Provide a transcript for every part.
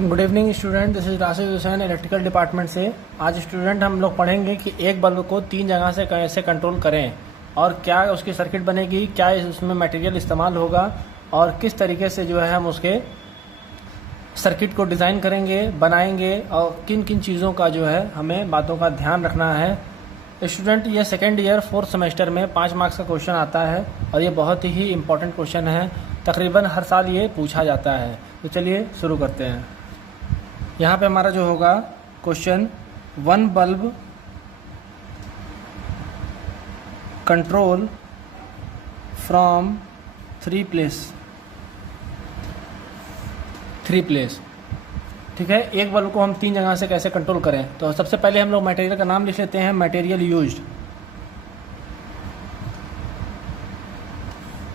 Good evening student, this is Rashid Hussain electrical department से। आज student हम लोग पढ़ेंगे कि एक बल्ब को 3 जगह से कैसे कंट्रोल करें और क्या उसकी सर्किट बनेगी, क्या उसमें मटेरियल इस्तेमाल होगा और किस तरीके से जो है हम उसके सर्किट को डिज़ाइन करेंगे, बनाएंगे और किन किन चीज़ों का जो है हमें बातों का ध्यान रखना है। स्टूडेंट, ये सेकेंड ईयर 4th सेमेस्टर में 5 मार्क्स का क्वेश्चन आता है और ये बहुत ही इंपॉर्टेंट क्वेश्चन है। तकरीबन हर साल ये पूछा जाता है। तो चलिए शुरू करते हैं। यहाँ पे हमारा जो होगा question, 1 bulb control from 3 place. ठीक है, एक बल्ब को हम 3 जगह से कैसे कंट्रोल करें। तो सबसे पहले हम लोग मटेरियल का नाम लिख लेते हैं। Material used.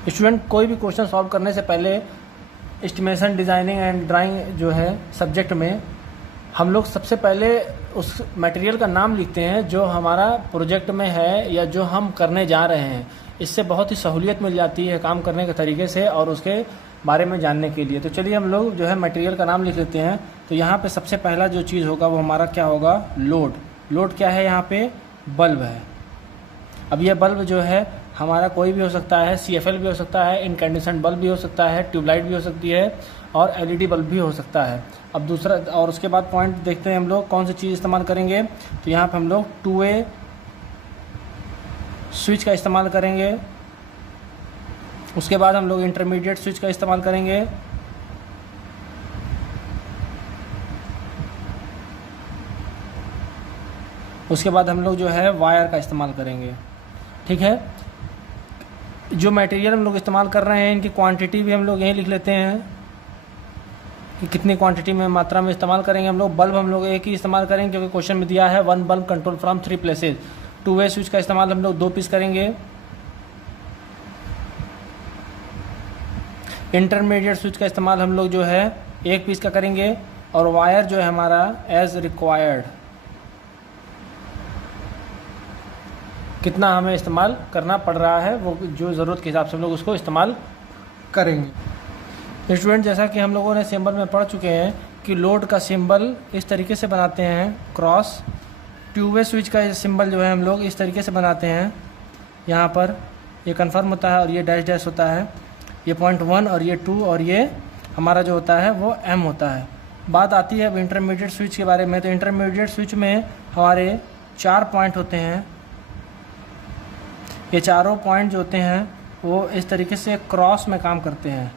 स्टूडेंट, कोई भी क्वेश्चन सॉल्व करने से पहले एस्टिमेशन, डिज़ाइनिंग एंड ड्राइंग जो है सब्जेक्ट में हम लोग सबसे पहले उस मटेरियल का नाम लिखते हैं जो हमारा प्रोजेक्ट में है या जो हम करने जा रहे हैं। इससे बहुत ही सहूलियत मिल जाती है काम करने के तरीके से और उसके बारे में जानने के लिए। तो चलिए हम लोग जो है मटेरियल का नाम लिख लेते हैं। तो यहाँ पे सबसे पहला जो चीज़ होगा वो हमारा क्या होगा, लोड। लोड क्या है, यहाँ पे बल्ब है। अब ये बल्ब जो है हमारा कोई भी हो सकता है, CFL भी हो सकता है, इनकैंडेसेंट बल्ब भी हो सकता है, ट्यूबलाइट भी हो सकती है और LED बल्ब भी हो सकता है। अब दूसरा और उसके बाद पॉइंट देखते हैं हम लोग कौन सी चीज़ इस्तेमाल करेंगे। तो यहाँ पे हम लोग 2A स्विच का इस्तेमाल करेंगे। उसके बाद हम लोग इंटरमीडिएट स्विच का इस्तेमाल करेंगे। उसके बाद हम लोग जो है वायर का इस्तेमाल करेंगे। ठीक है, जो मटेरियल हम लोग इस्तेमाल कर रहे हैं इनकी क्वांटिटी भी हम लोग यहीं लिख लेते हैं कि कितनी क्वांटिटी में, मात्रा में इस्तेमाल करेंगे हम लोग। बल्ब हम लोग एक ही इस्तेमाल करेंगे क्योंकि क्वेश्चन में दिया है 1 bulb control from 3 places. 2A switch का इस्तेमाल हम लोग 2 पीस करेंगे। इंटरमीडिएट स्विच का इस्तेमाल हम लोग जो है 1 पीस का करेंगे और वायर जो है हमारा एज रिक्वायर्ड, कितना हमें इस्तेमाल करना पड़ रहा है वो जो ज़रूरत के हिसाब से हम लोग उसको इस्तेमाल करेंगे। स्टूडेंट, जैसा कि हम लोगों ने सिंबल में पढ़ चुके हैं कि लोड का सिंबल इस तरीके से बनाते हैं, क्रॉस। 2A स्विच का सिंबल जो है हम लोग इस तरीके से बनाते हैं। यहाँ पर ये कन्फर्म होता है और ये डैश डैश होता है। ये पॉइंट 1 और ये 2 और ये हमारा जो होता है वो M होता है। बात आती है अब इंटरमीडिएट स्विच के बारे में। तो इंटरमीडिएट स्विच में हमारे 4 पॉइंट होते हैं। ये चारों पॉइंट जो होते हैं वो इस तरीके से क्रॉस में काम करते हैं।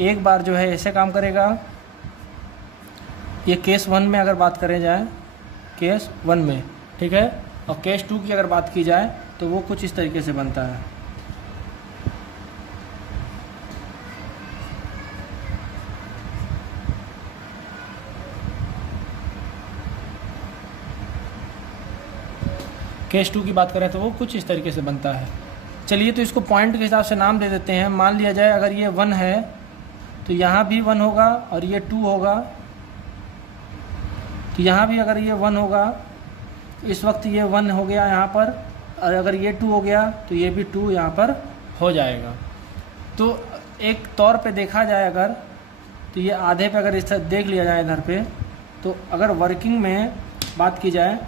एक बार जो है ऐसे काम करेगा। ये केस 1 में अगर बात करें जाए, केस 1 में, ठीक है। और केस 2 की अगर बात की जाए तो वो कुछ इस तरीके से बनता है। केस 2 की बात करें तो वो कुछ इस तरीके से बनता है। चलिए, तो इसको पॉइंट के हिसाब से नाम दे देते हैं। मान लिया जाए अगर ये 1 है तो यहाँ भी 1 होगा और ये 2 होगा। तो यहाँ भी अगर ये 1 होगा, इस वक्त ये 1 हो गया यहाँ पर, और अगर ये 2 हो गया तो ये भी 2 यहाँ पर हो जाएगा। तो एक तौर पे देखा जाए अगर, तो ये आधे पे अगर इस तरह देख लिया जाए इधर पे, तो अगर वर्किंग में बात की जाए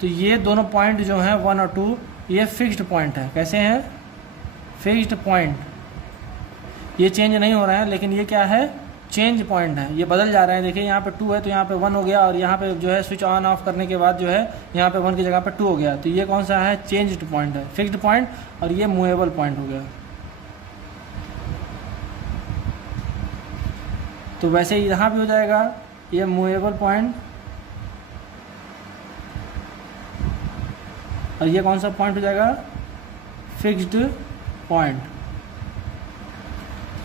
तो ये दोनों पॉइंट जो हैं 1 और 2 ये फिक्स्ड पॉइंट है। कैसे हैं? Fixed point. ये चेंज नहीं हो रहे हैं, लेकिन ये क्या है, चेंज पॉइंट है। ये बदल जा रहे हैं। देखिए यहाँ पे 2 है तो यहाँ पे 1 हो गया और यहाँ पे जो है स्विच ऑन ऑफ करने के बाद जो है यहाँ पे 1 की जगह पे 2 हो गया। तो ये कौन सा है, चेंज्ड पॉइंट है, फिक्स्ड पॉइंट। और ये मूवेबल पॉइंट हो गया। तो वैसे ही यहाँ भी हो जाएगा, ये मूवेबल पॉइंट और ये कौन सा पॉइंट हो जाएगा, फिक्स्ड पॉइंट।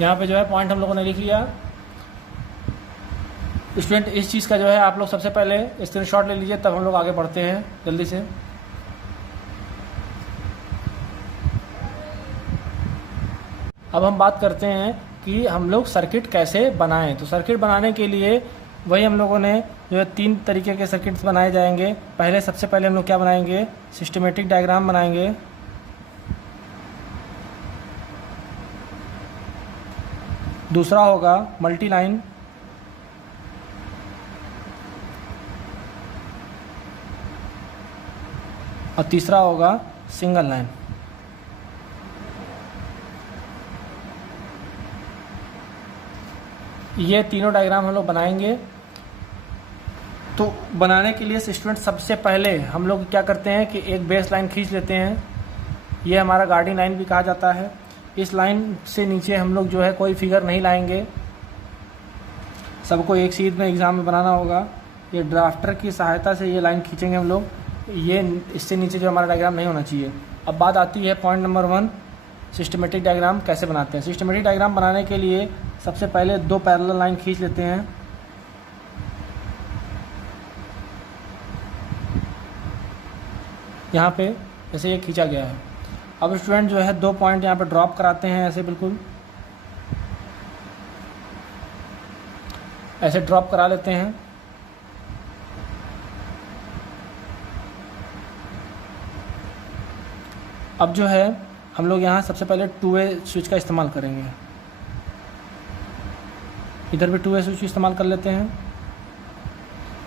यहाँ पे जो है पॉइंट हम लोगों ने लिख लिया। स्टूडेंट, इस चीज़ का जो है आप लोग सबसे पहले स्क्रीनशॉट ले लीजिए, तब हम लोग आगे बढ़ते हैं जल्दी से। अब हम बात करते हैं कि हम लोग सर्किट कैसे बनाएं। तो सर्किट बनाने के लिए वही हम लोगों ने जो है 3 तरीके के सर्किट्स बनाए जाएंगे। सबसे पहले हम लोग क्या बनाएंगे, सिस्टमेटिक डायग्राम बनाएंगे। दूसरा होगा मल्टी लाइन और तीसरा होगा सिंगल लाइन। ये तीनों डायग्राम हम लोग बनाएंगे। तो बनाने के लिए स्टूडेंट सबसे पहले हम लोग क्या करते हैं कि एक बेस लाइन खींच लेते हैं। ये हमारा गार्डिंग लाइन भी कहा जाता है। इस लाइन से नीचे हम लोग जो है कोई फिगर नहीं लाएंगे, सबको एक सीध में एग्ज़ाम में बनाना होगा। ये ड्राफ्टर की सहायता से ये लाइन खींचेंगे हम लोग, ये इससे नीचे जो हमारा डायग्राम नहीं होना चाहिए। अब बात आती है पॉइंट नंबर 1, सिस्टमेटिक डायग्राम कैसे बनाते हैं। सिस्टमेटिक डायग्राम बनाने के लिए सबसे पहले 2 पैरेलल लाइन खींच लेते हैं। यहाँ पे जैसे ये खींचा गया है। अब स्टूडेंट जो है 2 पॉइंट यहाँ पे ड्रॉप कराते हैं, ऐसे बिल्कुल ऐसे ड्रॉप करा लेते हैं। अब जो है हम लोग यहाँ सबसे पहले 2-वे स्विच का इस्तेमाल करेंगे। इधर भी 2-वे स्विच इस्तेमाल कर लेते हैं।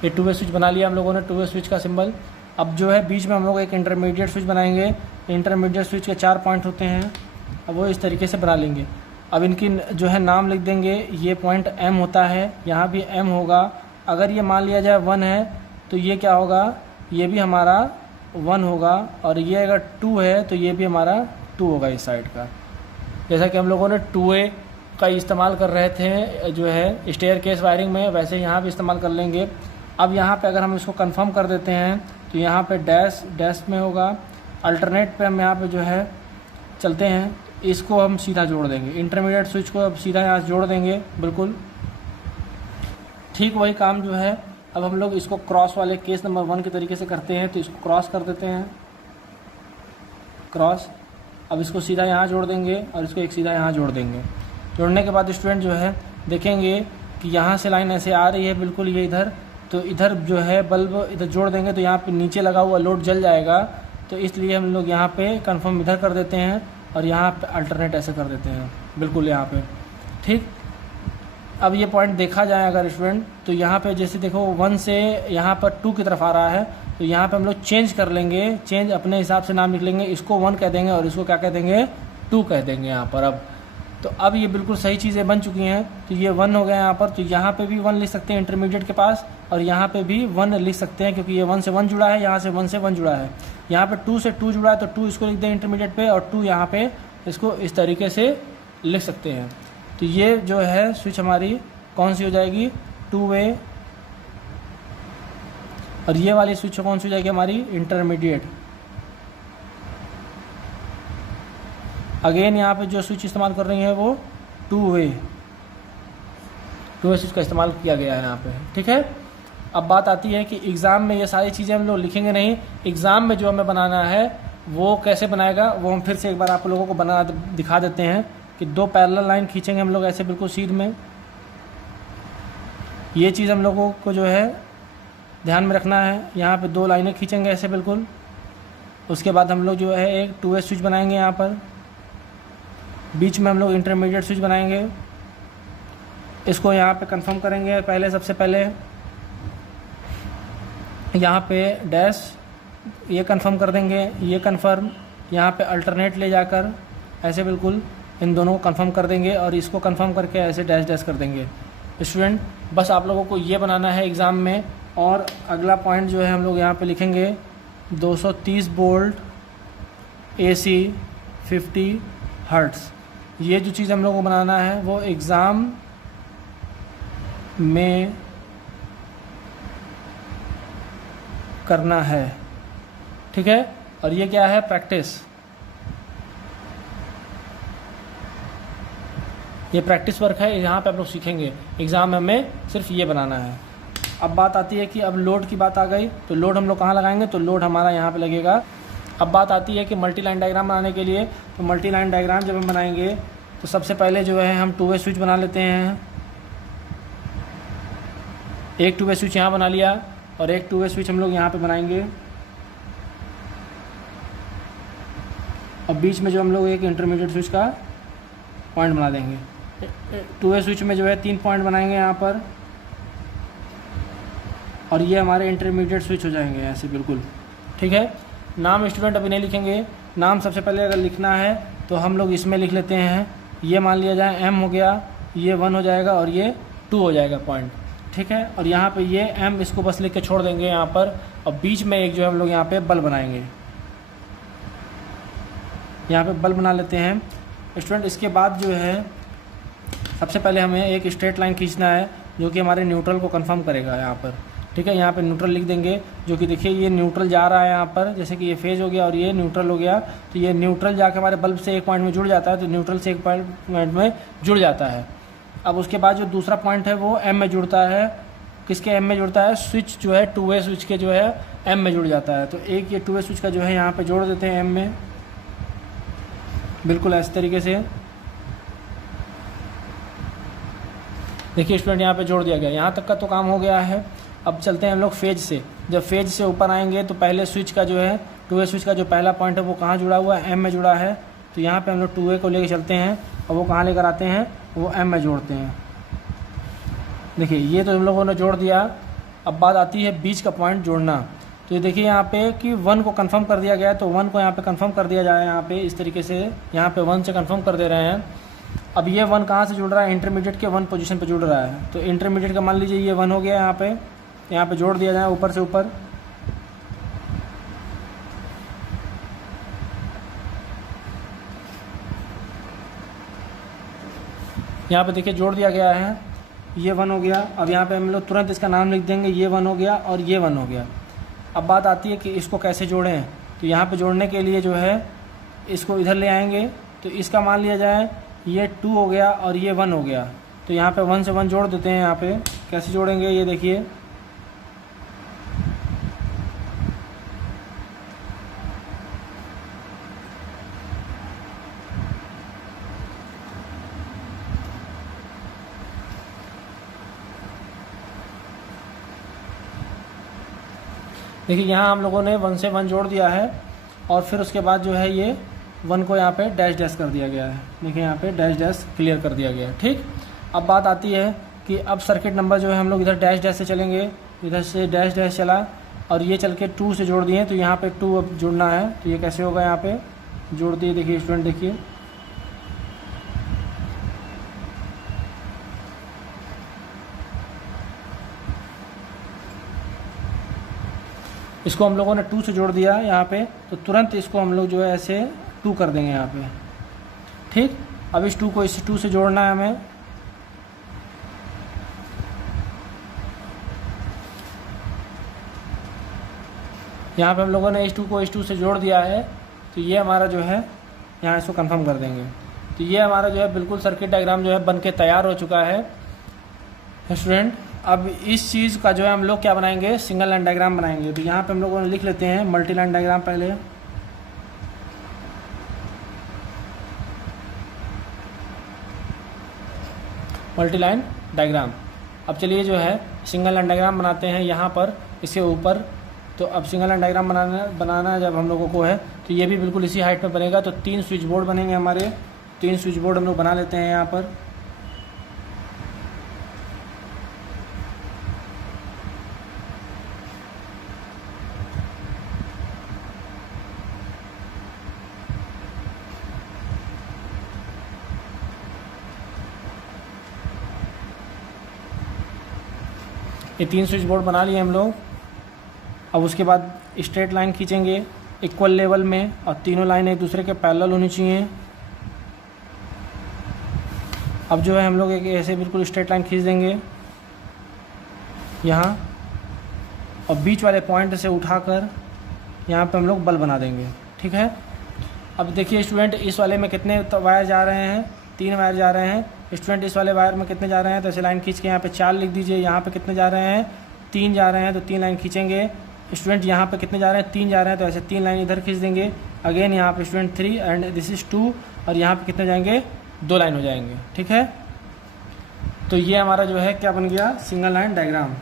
ये 2-वे स्विच बना लिया हम लोगों ने, 2-वे स्विच का सिंबल। अब जो है बीच में हम लोग एक इंटरमीडिएट स्विच बनाएंगे। इंटरमीडिएट स्विच के 4 पॉइंट होते हैं, अब वो इस तरीके से बना लेंगे। अब इनकी जो है नाम लिख देंगे। ये पॉइंट M होता है, यहाँ भी M होगा। अगर ये मान लिया जाए 1 है तो ये क्या होगा, ये भी हमारा 1 होगा। और ये अगर 2 है तो ये भी हमारा 2 होगा इस साइड का। जैसा कि हम लोगों ने 2-वे का इस्तेमाल कर रहे थे जो है स्टेयरकेस वायरिंग में, वैसे यहाँ भी इस्तेमाल कर लेंगे। अब यहाँ पे अगर हम इसको कंफर्म कर देते हैं तो यहाँ पे डैश में होगा। अल्टरनेट पे हम यहाँ पे जो है चलते हैं, इसको हम सीधा जोड़ देंगे। इंटरमीडिएट स्विच को अब सीधा यहाँ जोड़ देंगे बिल्कुल। ठीक वही काम जो है अब हम लोग इसको क्रॉस वाले केस नंबर 1 के तरीके से करते हैं। तो इसको क्रॉस कर देते हैं, क्रॉस। अब इसको सीधा यहाँ जोड़ देंगे और इसको एक सीधा यहाँ जोड़ देंगे। जोड़ने के बाद स्टूडेंट जो है देखेंगे कि यहाँ से लाइन ऐसे आ रही है बिल्कुल, ये इधर। तो इधर जो है बल्ब इधर जोड़ देंगे तो यहाँ पे नीचे लगा हुआ लोड जल जाएगा। तो इसलिए हम लोग यहाँ पे कंफर्म इधर कर देते हैं और यहाँ पे अल्टरनेट ऐसे कर देते हैं बिल्कुल यहाँ पे। ठीक, अब ये पॉइंट देखा जाए अगर स्टूडेंट तो यहाँ पे जैसे देखो 1 से यहाँ पर 2 की तरफ आ रहा है, तो यहाँ पे हम लोग चेंज कर लेंगे। चेंज अपने हिसाब से नाम लिख लेंगे। इसको 1 कह देंगे और इसको क्या कह देंगे, 2 कह देंगे यहाँ पर। अब तो अब ये बिल्कुल सही चीज़ें बन चुकी हैं। तो ये 1 हो गया यहाँ पर। तो यहाँ पे भी 1 लिख सकते हैं इंटरमीडिएट के पास, और यहाँ पे भी 1 लिख सकते हैं क्योंकि ये 1 से 1 जुड़ा है, यहाँ से 1 से 1 जुड़ा है। यहाँ पे 2 से 2 जुड़ा है तो 2 इसको लिख दें इंटरमीडिएट पे, और 2 यहाँ पे इसको इस तरीके से लिख सकते हैं। तो ये जो है स्विच हमारी कौन सी हो जाएगी, 2-वे। और ये वाली स्विच कौन सी हो जाएगी हमारी, इंटरमीडिएट। अगेन यहाँ पे जो स्विच इस्तेमाल कर रही है वो 2-वे स्विच का इस्तेमाल किया गया है यहाँ पे। ठीक है, अब बात आती है कि एग्ज़ाम में ये सारी चीज़ें हम लोग लिखेंगे नहीं। एग्ज़ाम में जो हमें बनाना है वो कैसे बनाएगा वो हम फिर से एक बार आप लोगों को बना दिखा देते हैं कि 2 पैरेलल लाइन खींचेंगे हम लोग ऐसे बिल्कुल सीध में। ये चीज़ हम लोगों को जो है ध्यान में रखना है। यहाँ पे 2 लाइनें खींचेंगे ऐसे बिल्कुल। उसके बाद हम लोग जो है एक 2-वे स्विच बनाएंगे यहाँ पर। बीच में हम लोग इंटरमीडिएट स्विच बनाएंगे। इसको यहाँ पे कंफर्म करेंगे पहले, सबसे पहले यहाँ पे डैश ये कंफर्म कर देंगे, ये कंफर्म। यहाँ पे अल्टरनेट ले जाकर ऐसे बिल्कुल इन दोनों को कंफर्म कर देंगे और इसको कंफर्म करके ऐसे डैश डैश कर देंगे। स्टूडेंट बस आप लोगों को ये बनाना है एग्ज़ाम में। और अगला पॉइंट जो है हम लोग यहाँ पे लिखेंगे 230 वोल्ट AC 50 हर्ट्ज़। ये जो चीज़ हम लोग को बनाना है वो एग्ज़ाम में करना है। ठीक है, और ये क्या है, प्रैक्टिस। ये प्रैक्टिस वर्क है, यहाँ पे आप लोग सीखेंगे। एग्ज़ाम में हमें सिर्फ ये बनाना है। अब बात आती है कि अब लोड की बात आ गई, तो लोड हम लोग कहाँ लगाएंगे, तो लोड हमारा यहाँ पे लगेगा। अब बात आती है कि मल्टी लाइन डायग्राम बनाने के लिए, तो मल्टी लाइन डायग्राम जब हम बनाएंगे तो सबसे पहले जो है हम 2-वे स्विच बना लेते हैं। एक 2-वे स्विच यहाँ बना लिया और एक 2-वे स्विच हम लोग यहाँ पे बनाएंगे। और बीच में जो हम लोग एक इंटरमीडिएट स्विच का पॉइंट बना देंगे। 2-वे स्विच में जो है 3 पॉइंट बनाएंगे यहाँ पर, और ये हमारे इंटरमीडिएट स्विच हो जाएंगे ऐसे बिल्कुल। ठीक है, नाम स्टूडेंट अभी नहीं लिखेंगे। नाम सबसे पहले अगर लिखना है तो हम लोग इसमें लिख लेते हैं। ये मान लिया जाए एम हो गया, ये 1 हो जाएगा और ये 2 हो जाएगा पॉइंट, ठीक है। और यहाँ पे ये एम इसको बस लिख के छोड़ देंगे यहाँ पर, और बीच में एक जो है हम लोग यहाँ पे बल बनाएंगे। यहाँ पे बल बना लेते हैं स्टूडेंट। इसके बाद जो है सबसे पहले हमें एक स्ट्रेट लाइन खींचना है जो कि हमारे न्यूट्रल को कंफर्म करेगा यहाँ पर, ठीक है। यहाँ पे न्यूट्रल लिख देंगे, जो कि देखिए ये न्यूट्रल जा रहा है यहाँ पर, जैसे कि ये फेज हो गया और ये न्यूट्रल हो गया, तो ये न्यूट्रल जाके हमारे बल्ब से एक पॉइंट में जुड़ जाता है, तो न्यूट्रल से एक पॉइंट में जुड़ जाता है। अब उसके बाद जो दूसरा पॉइंट है वो एम में जुड़ता है। किसके एम में जुड़ता है? स्विच जो है 2 वे स्विच के जो है एम में जुड़ जाता है। तो एक ये 2 वे स्विच का जो है यहाँ पे जोड़ देते हैं एम में, बिल्कुल इस तरीके से। देखिए स्टूडेंट यहाँ पे जोड़ दिया गया। यहाँ तक का तो काम हो गया है। अब चलते हैं हम लोग फेज से। जब फेज से ऊपर आएंगे तो पहले स्विच का जो है 2 वे स्विच का जो पहला पॉइंट है वो कहाँ जुड़ा हुआ है? एम में जुड़ा है। तो यहाँ पे हम लोग 2 वे को लेकर चलते हैं और वो कहाँ लेकर आते हैं? वो एम में जोड़ते हैं। देखिए ये तो हम लोगों ने जोड़ दिया। अब बात आती है बीच का पॉइंट जोड़ना। तो ये देखिए यहाँ पे कि 1 को कंफर्म कर दिया गया है, तो 1 को यहाँ पे कंफर्म कर दिया जाए। यहाँ पे इस तरीके से यहाँ पे 1 से कंफर्म कर दे रहे हैं। अब ये 1 कहाँ से जुड़ रहा है? इंटरमीडिएट के 1 पोजीशन पे जुड़ रहा है। तो इंटरमीडिएट का मान लीजिए ये 1 हो गया, यहाँ पे जोड़ दिया जाए ऊपर से ऊपर। यहाँ पे देखिए जोड़ दिया गया है, ये 1 हो गया। अब यहाँ पे हम लोग तुरंत इसका नाम लिख देंगे, ये 1 हो गया और ये 1 हो गया। अब बात आती है कि इसको कैसे जोड़ें। तो यहाँ पे जोड़ने के लिए जो है इसको इधर ले आएंगे, तो इसका मान लिया जाए ये 2 हो गया और ये 1 हो गया। तो यहाँ पे 1 से 1 जोड़ देते हैं। यहाँ पे कैसे जोड़ेंगे ये देखिए, देखिए यहाँ हम लोगों ने 1 से 1 जोड़ दिया है और फिर उसके बाद जो है ये 1 को यहाँ पे डैश डैश कर दिया गया है। देखिए यहाँ पे डैश डैश क्लियर कर दिया गया है, ठीक। अब बात आती है कि अब सर्किट नंबर जो है हम लोग इधर डैश डैश से चलेंगे। इधर से डैश डैश चला और ये चल के 2 से जोड़ दिए, तो यहाँ पे 2 अब जुड़ना है। तो ये कैसे होगा? यहाँ पे जोड़ दिए। देखिए स्टूडेंट देखिए, इसको हम लोगों ने 2 से जोड़ दिया यहाँ पे, तो तुरंत इसको हम लोग जो है ऐसे 2 कर देंगे यहाँ पे, ठीक। अब इस 2 को इस 2 से जोड़ना है हमें। यहाँ पे हम लोगों ने इस 2 को इस 2 से जोड़ दिया है, तो ये हमारा जो है यहाँ इसको कंफर्म कर देंगे। तो ये हमारा जो है बिल्कुल सर्किट डायग्राम जो है बन के तैयार हो चुका है स्टूडेंट। अब इस चीज़ का जो है हम लोग क्या बनाएंगे? सिंगल लाइन डायग्राम बनाएंगे। तो यहाँ पे हम लोगों ने लिख लेते हैं मल्टी लाइन डायग्राम पहले। Multi line diagram. अब चलिए जो है सिंगल लाइन डायग्राम बनाते हैं यहाँ पर इसके ऊपर। तो अब सिंगल लाइन डायग्राम बनाना जब हम लोगों को है तो ये भी बिल्कुल इसी हाइट में बनेगा। तो 3 स्विच बोर्ड बनेंगे हमारे। 3 स्विच बोर्ड हम लोग बना लेते हैं यहाँ पर। ये 3 स्विच बोर्ड बना लिए हम लोग। अब उसके बाद स्ट्रेट लाइन खींचेंगे इक्वल लेवल में, और तीनों लाइन एक दूसरे के पैरेलल होनी चाहिए। अब जो है हम लोग एक ऐसे बिल्कुल स्ट्रेट लाइन खींच देंगे यहाँ, और बीच वाले पॉइंट से उठाकर यहाँ पे हम लोग बल बना देंगे, ठीक है। अब देखिए स्टूडेंट, इस वाले में कितने वायर जा रहे हैं? 3 वायर जा रहे हैं। स्टूडेंट इस वाले वायर में कितने जा रहे हैं? तो ऐसे लाइन खींच के यहाँ पे 4 लिख दीजिए। यहाँ पे कितने जा रहे हैं? 3 जा रहे हैं, तो 3 लाइन खींचेंगे। स्टूडेंट यहाँ पे कितने जा रहे हैं? 3 जा रहे हैं, तो ऐसे 3 लाइन इधर खींच देंगे। अगेन यहाँ पे स्टूडेंट 3 एंड दिस इज़ 2, और यहाँ पे कितने जाएंगे? 2 लाइन हो जाएंगे, ठीक है। तो ये हमारा जो है क्या बन गया? Single line diagram.